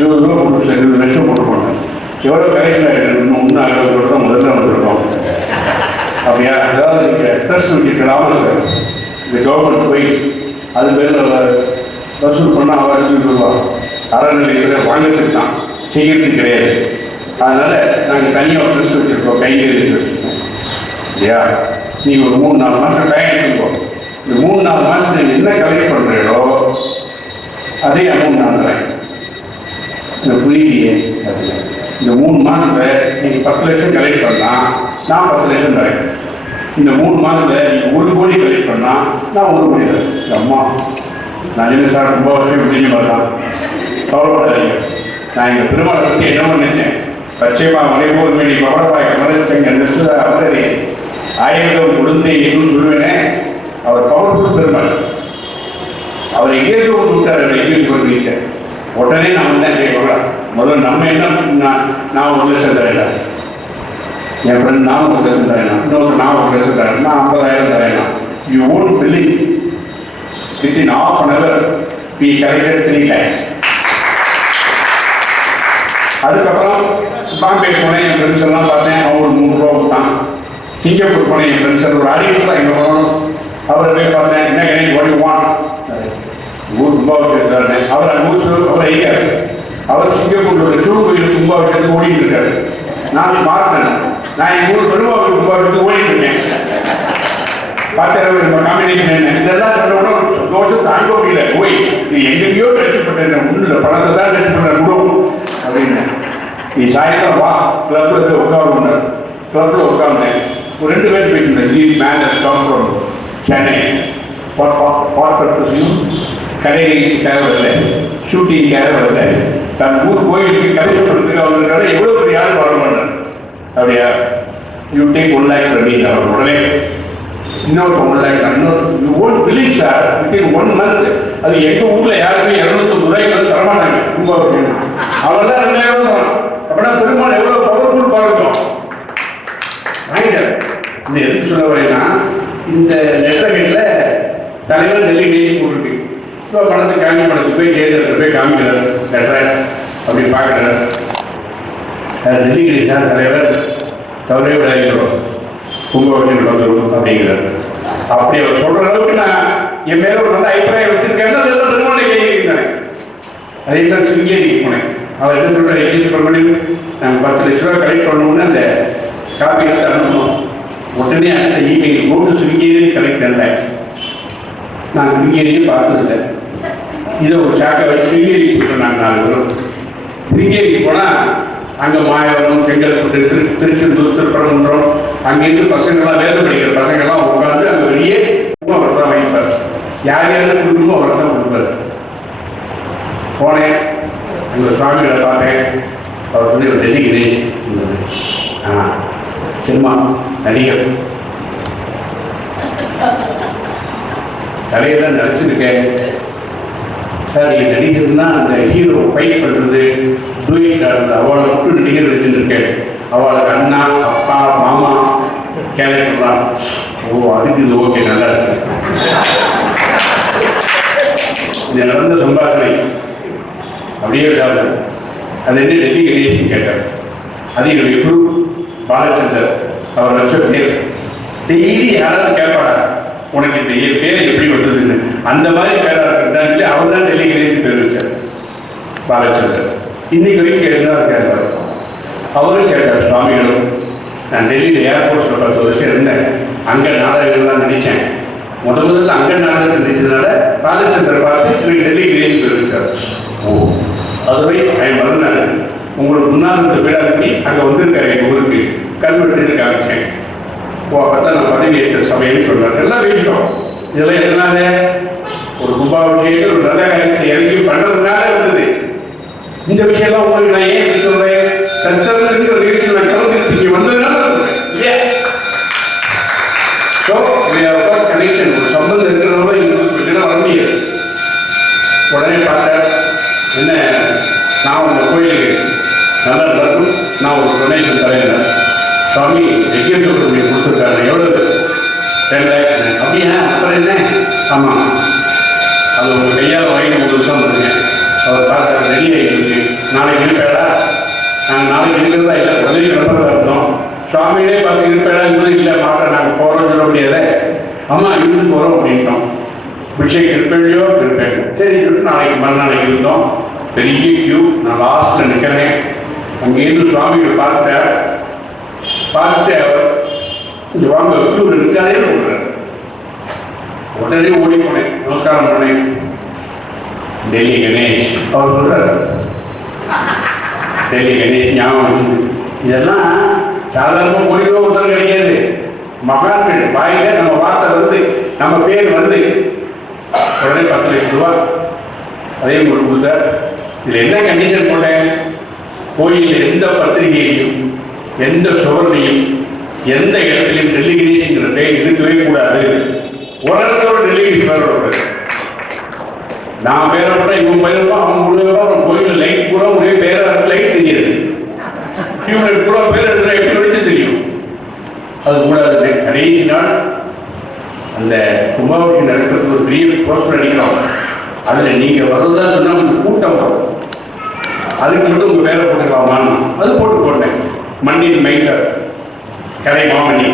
20 ரூபா போட்டு 20 லட்சம் போட்டு போனேன். எவ்வளோ கரெக்டாக இன்னும் 60 வருஷம் முதல்ல வந்திருக்கோம். அப்படியா? ஏதாவது நீங்கள் ட்ரஸ்ட் வச்சுருக்கலாம் சார். இந்த கவர்மெண்ட் போய் அது பேரில் வசூல் பண்ணால் அவர் 20 ரூபா அறநிலையத்தை வாங்கிறதுக்கு தான், செய்கிறதுக்கு கிடையாது. அதனால் நாங்கள் தனியாக ஒரு ட்ரஸ்ட் வச்சுருக்கோம், கைங்கறி வச்சுருக்கோம். இல்லையா? நீங்கள் ஒரு 3-4 மாதம் டைம் எடுத்துக்கோம். இந்த 3-4 மாதத்தில் என்ன கலெக்ட் பண்ணுறீங்களோ அதே அமௌண்ட் நான் தரேன். இந்த புரியிலையே அதில் இந்த 3 மாதத்தில் நீங்கள் 10 லட்சம் கலெக்ட் பண்ணால் நான் 10 லட்சம் தரேன். இந்த 3 மாதத்தில் நீங்கள் 1 கோடி கலெக்ட் பண்ணால் நான் 1 கோடி தரேன். அம்மா நான் என்ன சார் ரொம்ப வருஷம் முடிஞ்சு பார்த்தான் கவலைப்படாதீங்க. நான் எங்கள் பெருமாளை பற்றி என்ன நினைச்சேன். பச்சைமா மலைபோர் மேடி பவளப்பாய் கமலத்தங்க நிறுத்த அவரே ஆயிரம் குழந்தை என்று சொல்லுவேனே. அவர் பவர்ஃபுல் பெருமாள். அவர் எங்கேருந்து கொண்டு விட்டார், அவர் எங்கேயும் போயிருக்கீங்க. உடனே நான் வந்தேன் கேட்கலாம். முதல்ல நம்ம என்ன, நான் 1 லட்சம் தரேன், என் ஃப்ரெண்ட் நான் 1 லட்சம் தரேன், இன்னொரு நான் 1 லட்சம் தரேன், நான் 50,000 தரேன். You won't believe within half an hour we collected 3 lakhs. அதுக்கப்புறம் பாம்பே போனேன், என் ஃப்ரெண்ட்ஸ் எல்லாம் பார்த்தேன். அவங்க 3 ரூபா கொடுத்தான். சிங்கப்பூர் போனேன், என் ஃப்ரெண்ட்ஸ் ஒரு அறிவு தான் எங்கே போனோம். அவரை போய் பார்த்தேன். என்ன எனக்கு what you want, ஊர் கும்பாபிஷேகம். அவர் அவர் ஐயாரு. அவர் சிங்கப்பூரோட கோயில் கும்பாபிஷேகத்துக்கு ஓடிட்டு இருக்காரு. நான் பார்த்தேன். நான் எங்கள் ஊர் பெருமாள் கும்பாபிஷேகத்துக்கு ஓடிட்டு இருக்கேன். பார்த்தேன் காம்பினேஷன் என்ன இதெல்லாம் சொன்ன சந்தோஷம் தாங்க முடியல. போய் நீ எங்கெங்கயோ ரசிப்பட்ட உள்ள பணத்தை தான் ரசி பண்ண குடும்பம் அப்படின்னு. நீ சாயந்தரம் வா, கிளப்ல போய் உட்காந்து. கிளப்ல உட்காந்தேன். ஒரு 2 பேர் போயிட்டு மேலே ஃப்ரம் சென்னை பர்பஸையும் கலை நிகழ்ச்சிக்காக வரல, ஷூட்டிங்காக வரல, தன் ஊர் கோயிலுக்கு கலைப்பு பண்ணுறதுக்கு அவங்களுக்காக எவ்வளோ பெரிய ஆள் பாட மாட்டார். அப்படியா? யூ டேக் 1 lakh பண்ணி அவர் உடனே இன்னொரு 1 lakh இன்னொரு you won't believe sir within 1 month. அது எங்கள் ஊரில் யாருமே 250 ரூபாய்க்கு தரமாட்டாங்க. அவ்வளோதான் 2000 ரூபா. அப்படின்னா பெருமாள் எவ்வளோ பவர்ஃபுல் பாருங்க. வாங்கிட்டார். இந்த எதுக்கு சொல்ல வரேன்னா, இந்த லெட்டர் ஹெட்டில் தலைவர் டெல்லி டெய்லி போட்டுருக்கு. இப்போ பணத்தை காமி பணத்துக்கு போய் ஜெயலலிதா போய் காமிக்கிறார் லெட்டரை. அப்படி பார்க்குறாரு. டெல்லி கிடைச்சார் தலைவர் தவறே விடாதீங்களோ கும்பகோணம் நடந்துடும் அப்படிங்கிறார். அப்படி அவர் சொல்கிற அளவுக்கு நான் என் மேலே ஒரு நல்ல அபிப்பிராயம் வச்சிருக்கேன். அதெல்லாம் பெருமாளை கையிருந்தானே. அதே தான் சிங்கேரிக்கு போனேன். அவர் என்ன சொல்கிறார், எங்கேயும் பண்ணி நாங்கள் 10 லட்ச ரூபா கலெக்ட் பண்ணணும்னு அந்த காப்பி எடுத்து அனுப்பணும். உடனே அந்த இமெயில் போட்டு சிங்கேரியும் கலெக்ட் பண்ணல. நான் சிங்கேரியும் பார்த்ததில்லை. இதை ஒரு சாக்கை வச்சு சிங்கேரிக்கு போயிட்டோம். நாங்கள் 4 பேரும் சிங்கேரிக்கு போனால் அங்கே மாயவரம், செங்கல்பட்டு, திருச்செந்தூர், திருப்பரங்குன்றம் அங்கேருந்து பசங்கள்லாம் வேதம் படிக்கிற பசங்கள்லாம் உட்காந்து அங்கே வெளியே அவர் தான் வாங்கிப்பார். யார் யாரும் கொடுக்கணுமோ அவர் தான் கொடுப்பார். போனேன், அங்கே சுவாமிகளை பார்த்தேன். அவர் வந்து ஒரு டெல்லி கணேஷ் சினிமா நடிகர் கலையெல்லாம் நடிச்சிருக்கேன் சார். நீங்கள் நடிகர்னா அந்த ஹீரோ ஃபைட் பண்ணுறது, டூயிட் ஆடுறது, அவளை மட்டும் நடிகர் வச்சுருக்கேன். அவளுக்கு அண்ணா, அப்பா, மாமா கேரக்டர் தான். ஓ, அதுக்கு இது ஓகே, நல்லா இருக்கு. இது நடந்த சம்பாஷணை அப்படியே விடாது. அது என்ன டெல்லி கணேஷன் கேட்டார். அது என்னுடைய குரு பாலச்சந்தர். அவர் வச்ச பேர். டெய்லி யாராவது கேட்பாடா உனக்கு இந்த பேர் எப்படி வந்ததுன்னு. அந்த மாதிரி பேரா இருக்கிறதா அவர் தான் டெல்லி கணேஷன் பேர் வச்சார் பாலச்சந்தர். இன்னைக்கு வரைக்கும் கேட்டுதான் இருக்காரு. அவரும் கேட்டார் சுவாமிகளும். நான் டெல்லியில் ஏர்போர்ட்ஸில் 10 வருஷம் இருந்தேன். அங்க நாடகங்கள்லாம் நடித்தேன். முதல்ல அங்க நாடகத்தை நடிச்சதுனால பாலச்சந்திர பார்த்து எனக்கு டெல்லி கிரேஸ் போயிருக்காரு. ஓ அதர்வைஸ் ஐ மறுநாள் உங்களுக்கு முன்னால் இந்த வீடாக்கி அங்கே வந்திருக்காரு எங்கள் ஊருக்கு கல்வெட்டு காமிச்சேன். ஓ அப்போ நான் பதவியேற்ற சபைன்னு சொன்னார். எல்லாம் வீட்டோம். இதெல்லாம் எதனால ஒரு கும்பாபிஷேகம் ஒரு நல்ல காரியத்தை இறங்கி பண்ணுறதுனால வந்தது. இந்த விஷயம்லாம் உங்களுக்கு நான் ஏன் சொல்றேன், சச்சரத்துங்கிற நிகழ்ச்சி நான் கலந்துட்டு இங்கே வந்ததுனால கனெக்ஷன் ஒரு சம்பந்தம் இருக்கிறவங்க இவங்களுக்கு கொஞ்சம் வர முடியாது. உடனே பார்த்தேன் என்ன நான் உங்கள் கோயிலுக்கு நல்லா நடக்கும், நான் ஒரு டொனேஷன் தரேன். சுவாமி எங்கேயும் கொடுத்துருக்காரு, எவ்வளோ 10 lakhs. அப்படியா அப்புறம் என்ன? ஆமாம் அது உங்கள் கையால் வாங்கி 3 வருஷம் வருங்க. அவர் பார்த்தார் ரெடி ஆகிடுச்சு, நாளைக்கு இருப்பேடா. நாங்கள் நாளைக்கு இருக்கிறதா இல்லை, உடனே கிளம்புறதா இருந்தோம். சுவாமியிலே பார்த்து இருப்பேடா இருப்பது இல்லை, மாட்டோம் நாங்கள் போகிறோம்னு சொல்ல முடியாத. அம்மா இருந்து போகிறோம் அப்படின்ட்டோம். விஷயம் இருப்பேலையோ இருப்பேன் சரி சொல்லிட்டு நாளைக்கு மறுநாளைக்கு இருந்தோம். பெரிய கியூ, நான் லாஸ்ட்டில் நிற்கிறேன். அங்கேருந்து சுவாமிகள் பார்த்துட்டு அவர் இங்கே வாங்க கியூ இருக்காதே சொல்கிறார். உடனே ஓடி போனேன், நமஸ்காரம் பண்ணேன். டெல்லி கணேஷ் அவர் சொல்றாரு. டெல்லி கணேஷ் ஞாபகம் வச்சுது. இதெல்லாம் சாதாரண மொழியோ ஒன்றும் கிடைக்காது. மகான்கள் வாயில நம்ம வார்த்தை வருது, நம்ம பேர் வருது. உடனே 10 லட்சம் ரூபா அதே உங்களுக்கு கொடுத்தார். இதில் என்ன கண்டிஷன் போட்டேன், கோயிலில் எந்த பத்திரிகையையும் எந்த சுவர்லையும் எந்த இடத்துலையும் டெல்லி கணேஷ்ங்கிற பேர் இருக்கவே கூடாது. உடனே டெல்லி கணேஷ் பேரோட நான் பேரோட இவன் பேருப்போம், அவன் முழுவதும் கோயிலில் லைட் பூரா ஒரே பேர லைட் தெரியாது. இவனுக்கு பூரா பேர் எப்படி வச்சு தெரியும். அது கூடாது. கடைசி நாள் அந்த கும்பாபிஷேகம் நடக்கிறது ஒரு பெரிய போஸ்டர் அடிக்கிறோம். அதில் நீங்கள் வர்றதா சொன்னால் உங்களுக்கு கூட்டம் வரும், அதுக்கு மட்டும் உங்கள் பேரை போட்டுக்கலாமான்னு அது போட்டேன். மண்ணின் மைக்கர் கலை மாமணி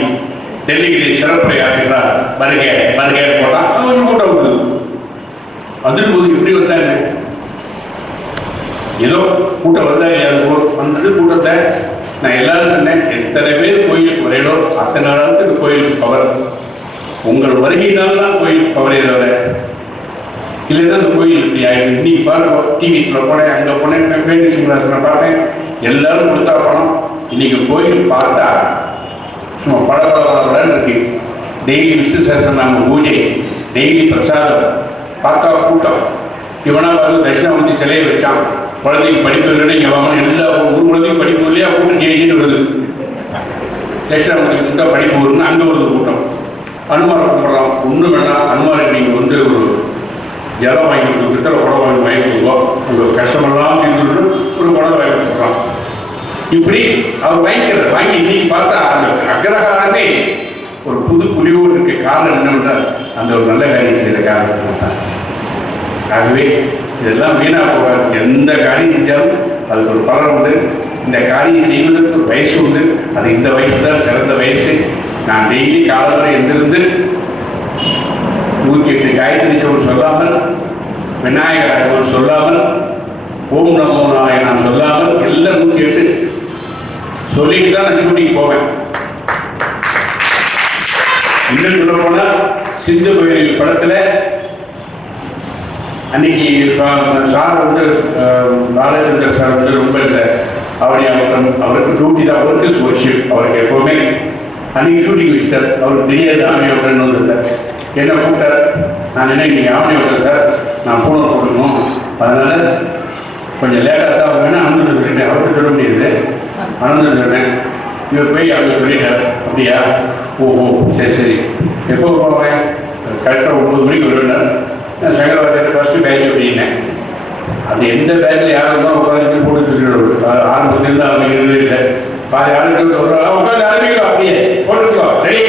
டெல்லிக்கு சிறப்புரையாற்றுகிறார் வருக வருக போட்டால் அது கொஞ்சம் கூட்டம் கொடுக்குது. வந்துட்டு போது இப்படி வந்தாங்க, ஏதோ கூட்டம் வந்தா வந்தது. கூட்டத்தை நான் எல்லாரும் சொன்னேன், எத்தனை பேர் கோயிலுக்கு வரையலோ அத்தனை நாளுக்கு கோயிலுக்கு கவர். உங்கள் வருகையினால் தான் கோயிலுக்கு கவரே தவிர இல்லைன்னா அந்த கோயில் இப்படி ஆயிடுது. இன்னைக்கு பாருங்க, டிவிஸில் போனேன், அங்கே போனேன், நான் பார்த்தேன், எல்லாரும் கொடுத்தா பணம். இன்னைக்கு கோயில் பார்த்தா சும்மா படபடன்னு இருக்கு. டெய்லி விஷ்ணு சஹஸ்ரநாம பூஜை, டெய்லி பிரசாதம், பார்த்தா கூட்டம். இவனா பார்த்து தட்சிணாமூர்த்தி சிலையை வச்சான். குழந்தைக்கு படிப்பு இல்லைன்னா இங்கே வாங்கணும், எல்லா ஒரு குழந்தைக்கும் படிப்பு இல்லையா கூட்டம் ஜெயிச்சுட்டு வருது. தட்சிணாமூர்த்திக்கு தான் படிப்பு வருதுன்னு அங்கே வருது கூட்டம். அனுமாரை கும்பிடலாம், ஒன்றும் வேணாம். அனுமாருக்கு நீங்கள் வந்து ஒரு ஜலம் வாங்கி கொடுத்து பித்தளை குடம் வாங்கி கொடுப்போம், உங்களுக்கு கஷ்டமெல்லாம் தீர்ந்துட்டு ஒரு குடம் வாங்கி கொடுக்குறோம். இப்படி அவர் வாங்கிக்கிறார். வாங்கி இன்னைக்கு பார்த்தா அந்த அக்ரஹாரமே ஒரு புது புலிவோடு இருக்க காரணம் என்னவென்றால் அந்த ஒரு நல்ல காரியம் செய்த காரணத்தினால்தான். ஆகவே இதெல்லாம் வீணா போகாது. எந்த காரியம் செஞ்சாலும் அதுக்கு ஒரு பலன் உண்டு. இந்த காரியம் செய்வதற்கு ஒரு வயசு உண்டு. அது இந்த வயசு தான் சிறந்த வயசு. நான் டெய்லி காலவரை எந்திருந்து 108 காயத்ரி ஜெபம் சொல்லாமல், விநாயகர் ஆகவன் சொல்லாமல், ஓம் நமோ நாராயணன் சொல்லாமல் எல்லாம் 108 சொல்லிட்டு தான் நான் ஷூட்டிங் போவேன். இன்னும் சொல்ல போனா சிந்து கோயில் படத்துல அன்னைக்கு சார் வந்து பாலச்சந்தர் சார் வந்து ரொம்ப இந்த அவருக்கு டியூட்டி தான் ஒர்க்கர்ஸ் ஒர்ஷிப். அவருக்கு எப்பவுமே அன்னைக்கு ஷூட்டிங் வச்சுட்டார். அவருக்கு தெரியாது ஆவணி ஓட்டர்ன்னு வந்து என்ன கூப்பிட்டார். நான் என்ன இன்னைக்கு ஆவணி ஓட்டர் சார், நான் பூனை போட்டுக்கணும், அதனால கொஞ்சம் லேட்டாக தான் வேணா அனுமதி சொல்லிட்டேன். அவருக்கு சொல்ல முடியாது, அனுமதி சொன்னேன். இவர் போய் அவங்க சொல்லிட்டார். அப்படியா, ஓஹோ சரி சரி, எப்போ போவேன், கரெக்டாக 9 மணிக்கு வருவேன். நான் சங்கரவாத்தியார் ஃபஸ்ட்டு பேட்ச் அப்படின்னேன். அது எந்த பேட்சில் யாரும் இருந்தால் உட்காந்து போட்டு சொல்லிவிடுவோம். ஆரம்பத்திலிருந்து அவங்க இல்லை, பாதி ஆளுக்கு உட்காந்து ஆரம்பிக்கலாம், அப்படியே போட்டுக்கோ ரெடி.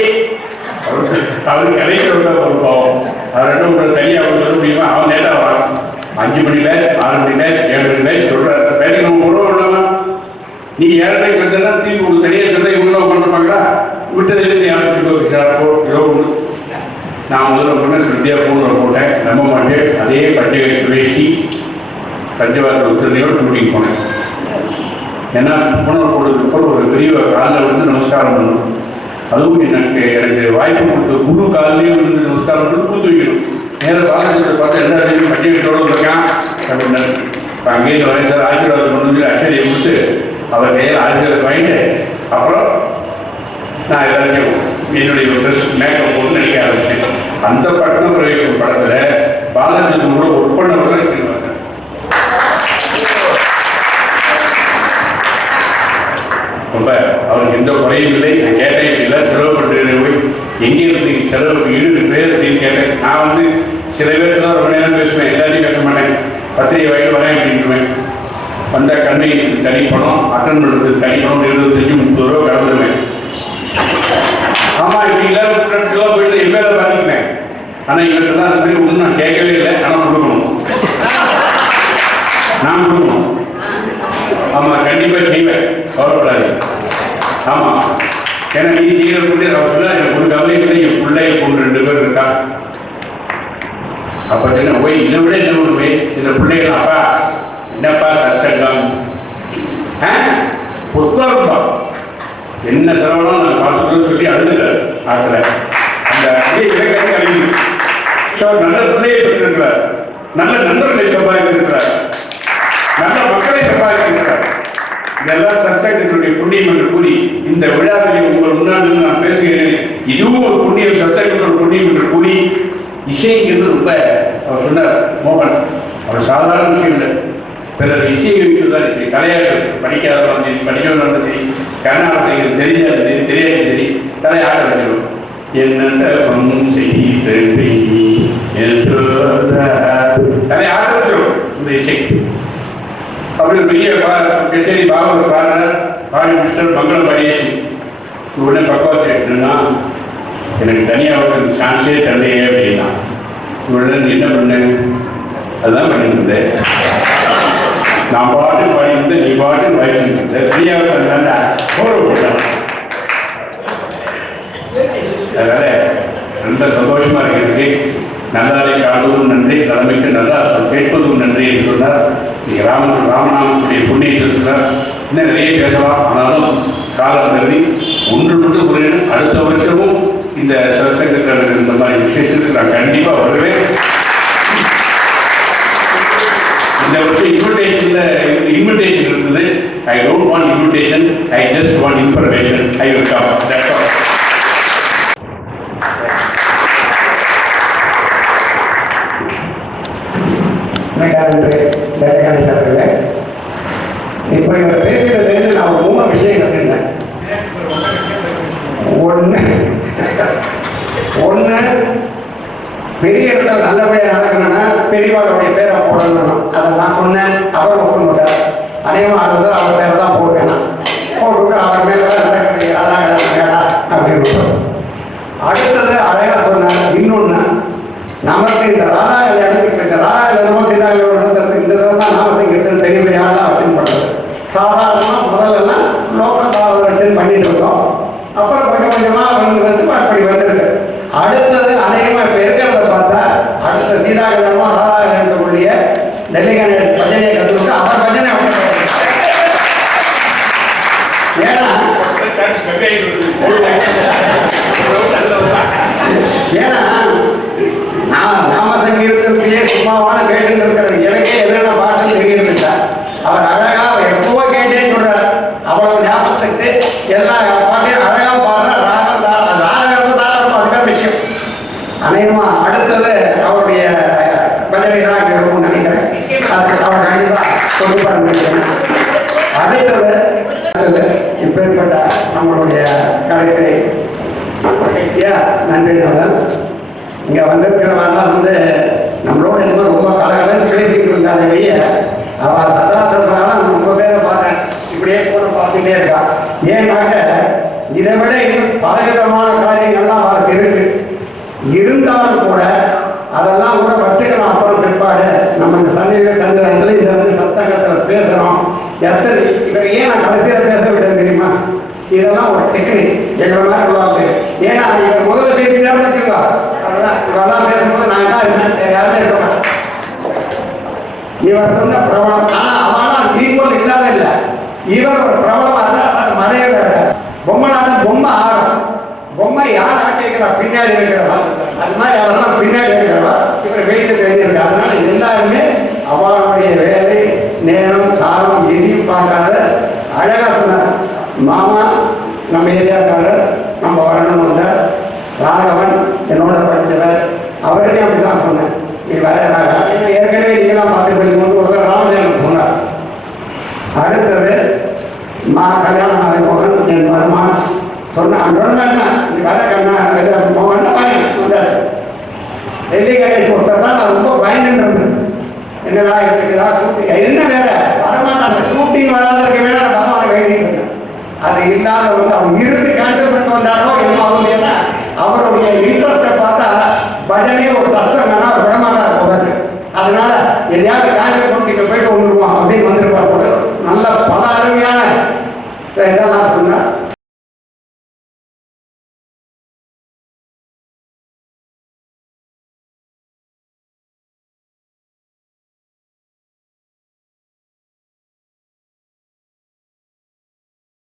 அவருக்கு கடைசியில் தான் பொறுப்பாகும். அவர் ரெண்டு ஒரு கையை அவங்க சொல்ல முடியுமா, அவன் லேட்டாக வரான். 5 மணி பேர், 6 மணி பேர், 7 மணி பேர் சொல்கிறார். பேருக்கு நம்ம உறவு இல்லாமல் நீங்கள் 7 மணிக்கு வந்தா தீர்ப்பு ஒரு தனியாக சொன்னால் இவங்க பண்ணுறாங்களா, விட்டதுலேருந்து யாரும் ஏதோ ஒன்று. நான் முதல்ல பண்ண ஸ்ருத்தியா பூனை போட்டேன், நம்ப மாட்டேன். அதே பஞ்ச வேஷ்டி பஞ்சவாரத்தில் உத்தரவையோடு ஷூட்டிங் போனேன். ஏன்னா பூனை போடுறதுக்கு அப்புறம் ஒரு பெரிய காலில் வந்து நமஸ்காரம் பண்ணணும். அதுவும் எனக்கு வாய்ப்பு கொடுத்த குரு காலையிலேயே வந்து நமஸ்காரம் பண்ணி கொடுத்து வைக்கணும். நேரம் பாலகத்தை பார்த்தா என்ன செய்யும் பட்டியலோடு வந்திருக்கான் அப்படின்னு இப்போ அங்கேயிருந்து வரேன் சார் ஆசீர்வாதம் பண்ணு சொல்லி அச்சரியை கொடுத்து அவர் கையில் ஆசீர்வாதம் வாங்கிட்டு அப்புறம் நான் எல்லாத்தையும் என்னுடைய ட்ரெஸ் மேக்கப் போட்டு நடிக்க ஆரம்பிச்சேன். அந்த பட்டண பிரவேசம் படத்தில் பாலச்சந்திரன் கூட ஒர்க் பண்ணவர்கள் செய்வாங்க. ரொம்ப அவருக்கு எந்த குறையும் இல்லை. நான் கேட்டேன் இல்லை செலவு பண்ணுறேன் போய் எங்கே இருந்து செலவுக்கு ஈடு பேர் அப்படின்னு கேட்டேன். நான் வந்து சில பேருக்கு தான் ரொம்ப நேரம் பேசுவேன், எல்லாத்தையும் பேச மாட்டேன். பத்திரிகை வயது வரேன் அப்படின்ட்டுருவேன். வந்தால் கண்ணை தனி பணம், அட்டன் பண்ணுறதுக்கு தனி பணம் 25-30 ரூபா கலந்துருவேன். ஆமாம் இப்படி எல்லாரும் போயிட்டு என் மேலே பார்த்துக்கிட்டேன். ஆனால் இவர்கிட்ட தான் அந்த மாதிரி ஒன்றும் நான் கேட்கவே இல்லை. ஆனால் கொடுக்கணும், நான் கொடுக்கணும். ஆமாம் கண்டிப்பாக செய்வேன், கவலைப்படாது. ஆமாம் ஏன்னா நீ செய்கிற பிள்ளை அவர் சொல்ல எனக்கு ஒரு கவலை இல்லை, என் பிள்ளைய பொண்ணு 2 பேர் இருக்கா. அப்போ சொன்ன போய் இதை விட என்ன பண்ணுவே சில பிள்ளைகள் அப்பா என்னப்பா சச்சங்கம் பொறுப்பாருப்பா என்ன செலவெல்லாம் நான் பார்த்துக்கணும்னு சொல்லி அழுதுட்டார் ஆற்றுல. அந்த இலக்கை கிடைக்கும். நல்ல பிள்ளையை பெற்றிருக்கிறார், நல்ல நண்பர்களை சம்பாதித்திருக்கிறார், நல்ல மக்களை சம்பாதித்திருக்கிறார். இதெல்லாம் சத்சங்கத்தினுடைய புண்ணியம் என்று கூறி இந்த விழாவிலே உங்கள் முன்னாடி நான் பேசுகிறேன். இதுவும் ஒரு புண்ணியம், சத்சங்கத்தோட புண்ணியம் என்று கூறி இசைங்கிறது ரொம்ப அவர் சொன்னார் மோகன். அவர் சாதாரண விஷயம் இல்லை, பிறர் இசையை வைத்து தான் இசை. கலையாக படிக்காதவர்களும் சரி, படிக்கிறவர்களும் சரி, கர்நாடகத்தில் தெரிஞ்சாலும் சரி தெரியாது சரி கலை ஆட வச்சிடும். என்ன செய்த கலை ஆட வச்சிடும் இந்த இசை. அப்படி பெரிய கச்சேரி பாகவத பாடுறார், பாடி மிஸ்டர் மங்களம் பாடியாச்சு. உடனே பக்கவாத்து எடுத்துன்னா எனக்கு தனியாக ஒரு சான்ஸே தந்தையே அப்படின்னா இவள என்ன பண்ணேன் அதுதான் பண்ணிட்டு இருந்தேன். நான் பாட்டு பாடிட்டு நீ பாட்டு வாய்ப்பு ஃப்ரீயாக பண்ணா போட போட்டான். அதனால ரொம்ப சந்தோஷமா இருக்கிறதுக்கு நல்லாரை காண்பதும் நன்றி, தலைமைக்கு நல்லா கேட்பதும் நன்றி என்று சொன்னார். நீங்கள் ராமநாமத்துடைய புண்ணியத்தை சொன்னார். இன்னும் நிறைய பேசலாம், ஆனாலும் காலம் கருதி ஒன்று மட்டும் புரியணும். அடுத்த வருஷமும் இந்த சத்சங்கத்தில் இந்த மாதிரி விசேஷத்துக்கு நான் கண்டிப்பாக வருவேன். இந்த வருஷம் இன்விடேஷன் இருந்தது. I don't want invitation, I just want information. I will come. That's all. அவர்களே, இப்போ இவர் பேசுறதுலேருந்து நான் ஒரு 3 விஷயம் கற்றுக்கிட்டேன். ஒன்று பெரிய இடத்துல நல்லபடியாக நடக்கணும்னா பெரியவாளுடைய பேரை போடணும். அதை நான் சொன்னேன், அவர் ஒப்புக்கிட்டார். அநேகமாக அடுத்தது அவர் பேரை தான் போடுவேன். நான் போட்டுவிட்டு அவர் மேலே தான் நடக்க ராதாகரன் மேலா அப்படின்னு. அடுத்தது அழகாக சொன்னார். இன்னொன்று, நமக்கு இந்த ராதா கல்யாணத்துக்கு இப்போ இந்த ராதா கல்யாணமோ சீதா கல்யாணம் இந்த தான் நாமசங்கத்தில் பெரிய பெரிய ஆளாக வச்சுன்னு பண்ணுறது. சாதாரணமாக முதல்லலாம் லோக்கல் பாவம் வச்சுன்னு பண்ணிட்டு இருக்கோம். அப்புறம் கொஞ்சம் கொஞ்சமாக வந்து அப்படி வந்துருக்கு. அடுத்தது அநேகமாக இப்போ இருக்கிறத பார்த்தா அடுத்த சீதா கல்யாணமோ ராதா கல்யாணத்துக்குள்ளேயே டெல்லி கணேஷ் பஜனையை கற்றுக்கிட்டு அவர் பஜனை ஏன்னா நான் நாமசங்கீதத்திலேயே சும்மாவான கேட்டுன்னு இருக்கிறேன். எனக்கே என்னென்ன பாட்டுன்னு தெரியுது. அவர் அழகா எப்பவோ கேட்டே சொல்றார். அவ்வளவு ஞாபகத்துக்கு எல்லா பாட்டையும் அழகா பாடுறார். ராகம் தாரம் அதுக்கான விஷயம். அநேகமா அடுத்தது அவருடைய பஜனை தான் இங்கே இருக்கும்னு நினைக்கிறேன். அதுக்கு அவர் கண்டிப்பா கொண்டு பாருங்க. அடுத்தது இப்பேற்பட்ட நம்மளுடைய கலைத்துறை நன்றி. இங்கே வந்திருக்கிறவெல்லாம் நம்மளோட என்னமோ ரொம்ப கலகலன்னு பேசிக்கிட்டு இருந்தாலே வைய அவள் சதாசனால ரொம்ப பேரை பார்த்தேன். இப்படியே கூட பார்த்துட்டே இருக்கா. ஏன்னாக்க இதை விட இன்னும் பலவிதமான காரியங்கள்லாம் அவளுக்கு இருக்கு. இருந்தாலும் கூட அதெல்லாம் கூட வச்சுக்கலாம். அப்புறம் பிற்பாடு நம்ம இந்த சந்திரங்கள் இந்த சத்தங்கத்தில் பேசுகிறோம். எத்தனை இவர் ஏன் நான் கடைசியில் பேச விட்டேன் தெரியுமா? இதெல்லாம் ஒரு டெக்னிக் எங்களை மாதிரி உள்ளாது. ஏன்னா இவர் முதல்ல பேசிட்டாருன்னு வச்சுக்கோ, அதுதான் இவரெல்லாம் பேசும்போது நான் தான் இருந்தேன், யாருமே இருக்க மாட்டேன். இவர் சொன்ன பிரபலம், ஆனால் அவனா ஈக்குவல் இல்லாத இல்லை. இவர் ஒரு பிரபலமாக இருந்தால் மறையவே இருக்கார். பொம்மை நாட்டம் பொம்மை ஆடும். பொம்மை யார் ஆட்டியிருக்கிறா பின்னாடி இருக்கிறவா, அது மாதிரி அவரெல்லாம் பின்னாடி இருக்கிறவா இவர் வெளியே தெரிஞ்சிருக்கா. அதனால எல்லாருமே அவளுடைய வேலை நேரம் காலம் எதையும் பார்க்காத அழகா சொன்னார். மாமா நம்ம ஏரியாக்காரர், நம்ம வரணும் வந்த ராகவன் என்னோட படித்தவர், அவருக்கே அப்படிதான் சொன்னேன். நீ வர ஏற்கனவே நீங்களாம் பார்த்து படிக்கும் போது ஒருத்தர் ராமஜனம் போனார். அடுத்தது கல்யாணம் ஆகி போகன் என் வருமான் சொன்னான். நீ வர கண்ணா போகன்னா பாருங்க வந்தார். டெல்லி கணேஷ் ஒருத்தர் தான் நான் ரொம்ப பயந்துட்டு இருந்தேன். என்னடா இருக்குதா ஷூட்டிங் என்ன வேற வரமாட்டாங்க, ஷூட்டிங் வராததுக்கு வேணா பகவானை வேண்டிட்டு இருந்தேன். அது இல்லாத அவர் இருந்து கேன்சல் பண்ணிட்டு வந்தாரோ என்ன ஆகும். ஏன்னா அவருடைய இன்ட்ரெஸ்ட்டை பார்த்தா பஜனே ஒரு சத்சங்கன்னா அவர் விடமாட்டார் போடாது. அதனால எதையாவது கேன்சல் பண்ணி போயிட்டு வந்துருவோம் அப்படின்னு வந்திருப்பார் கூட. நல்ல பல அருமையான இதெல்லாம் சொன்னார்.